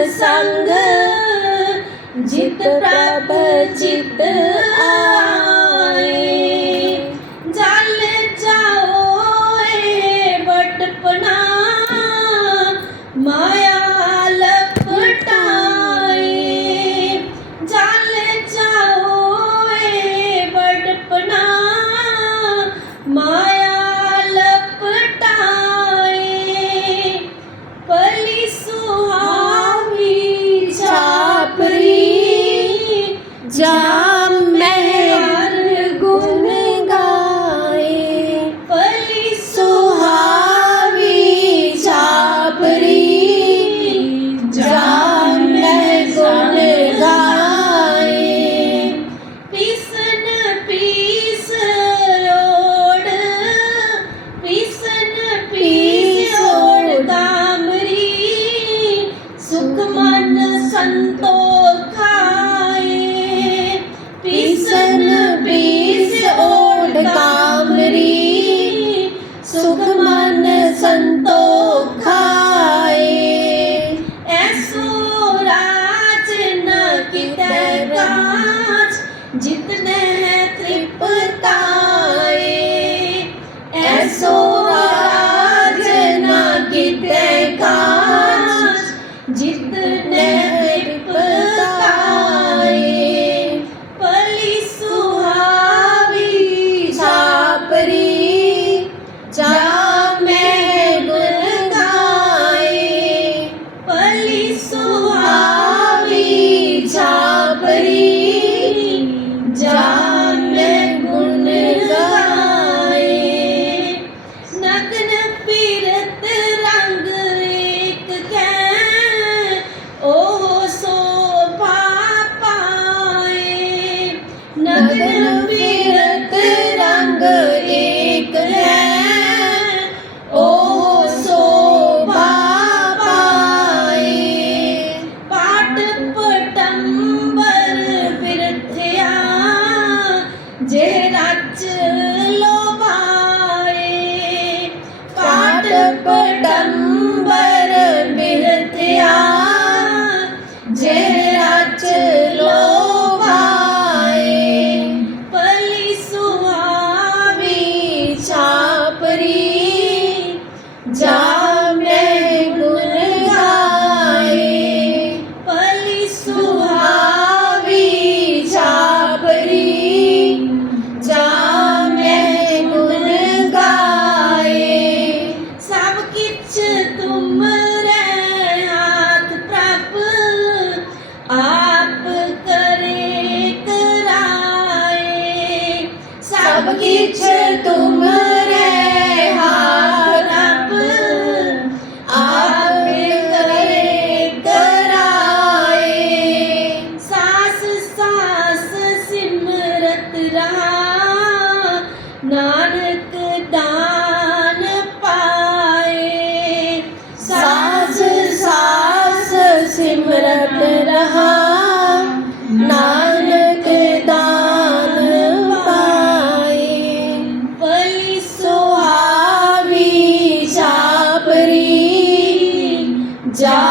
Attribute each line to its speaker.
Speaker 1: ਸਤ ਸੰਗ ਜਿਤ ਪ੍ਰਭ ਚਿਤ ਆ जितने Hallelujah. किछ तुम रे हाथ रब आप करे कराए सास सास सिमरत रहा नानक 자.